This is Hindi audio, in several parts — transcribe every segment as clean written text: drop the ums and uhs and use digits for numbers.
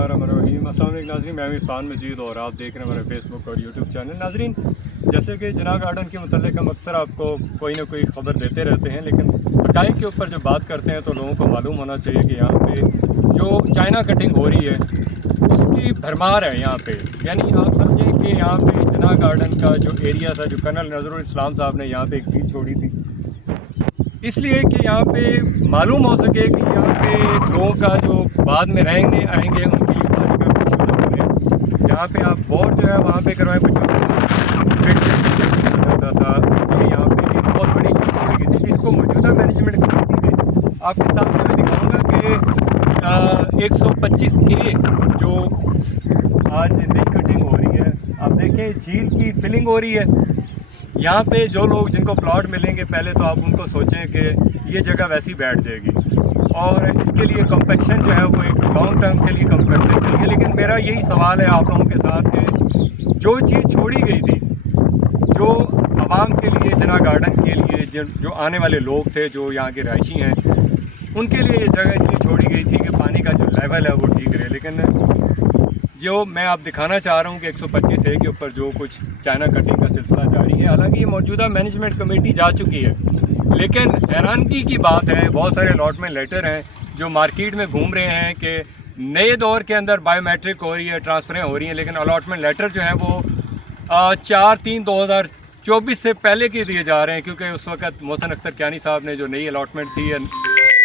बिस्मिल्लाहिर्रहमानिर्रहीम। अस्सलाम वालेकुम नाज़रीन, मैं इरफान मजीद और आप देख रहे हैं हमारे फेसबुक और यूट्यूब चैनल। नाज़रीन, जैसे कि जना गार्डन के मुतल्लिक़ हम अक्सर आपको कोई ना कोई ख़बर देते रहते हैं, लेकिन हक़ाइक़ के ऊपर जब बात करते हैं तो लोगों को मालूम होना चाहिए कि यहाँ पे जो चाइना कटिंग हो रही है उसकी भरमार है यहाँ पे। यानी आप समझें कि यहाँ पे जना गार्डन का जो एरिया था, जो कर्नल नज़रुल इस्लाम साहब ने यहाँ पे एक चीज़ छोड़ी थी, इसलिए कि यहाँ पे मालूम हो सके कि यहाँ पे लोगों का जो बाद में रहने आएंगे उनके लिए पानी का कुछ न बने। जहाँ पे आप बोर जो है वहाँ पे करवाएं 50 फीट जाता था, इसलिए यहाँ पे एक बहुत बड़ी चीज़ छोड़ी गई थी जिसको मौजूदा मैनेजमेंट कमेटी ने आपके सामने मैं दिखाऊँगा कि 125A जो आज नई कटिंग हो रही है, आप देखें झील की फिलिंग हो रही है। यहाँ पे जो लोग जिनको प्लॉट मिलेंगे, पहले तो आप उनको सोचें कि ये जगह वैसी बैठ जाएगी, और इसके लिए कम्पेक्शन जो है वो एक लॉन्ग टर्म के लिए कम्पेक्शन चाहिए। लेकिन मेरा यही सवाल है आप लोगों के साथ कि जो चीज़ छोड़ी गई थी, जो आवाम के लिए, जना गार्डन के लिए, जो आने वाले लोग थे, जो यहाँ के रहायशी हैं, उनके लिए ये जगह इसलिए छोड़ी गई थी कि पानी का जो लेवल है वो ठीक रहे। लेकिन जो मैं आप दिखाना चाह रहा हूँ कि 125A के ऊपर जो कुछ चाइना कटिंग का सिलसिला जारी है, हालांकि ये मौजूदा मैनेजमेंट कमेटी जा चुकी है, लेकिन हैरानगी की बात है बहुत सारे अलॉटमेंट लेटर हैं जो मार्केट में घूम रहे हैं कि नए दौर के अंदर बायोमेट्रिक हो रही है, ट्रांसफ़रें हो रही हैं, लेकिन अलॉटमेंट लेटर जो है वो 4/3/2024 से पहले के दिए जा रहे हैं, क्योंकि उस वक्त मोहसिन अख्तर कियानी साहब ने जो नई अलॉटमेंट थी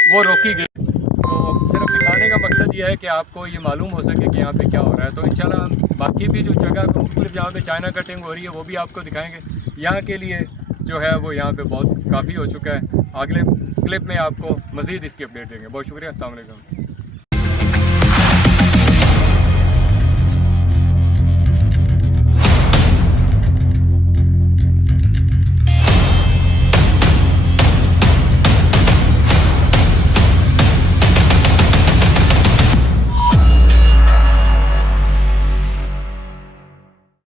वो रोकी गई। तो सिर्फ दिखाने का मकसद ये है कि आपको ये मालूम हो सके कि यहाँ पे क्या हो रहा है। तो इंशाल्लाह हम बाकी भी जो जगह को मुख्तलिफ जहाँ पे चाइना कटिंग हो रही है वो भी आपको दिखाएंगे। यहाँ के लिए जो है वो यहाँ पे बहुत काफ़ी हो चुका है। अगले क्लिप में आपको मज़ीद इसकी अपडेट देंगे। बहुत शुक्रिया। अस्सलाम वालेकुम।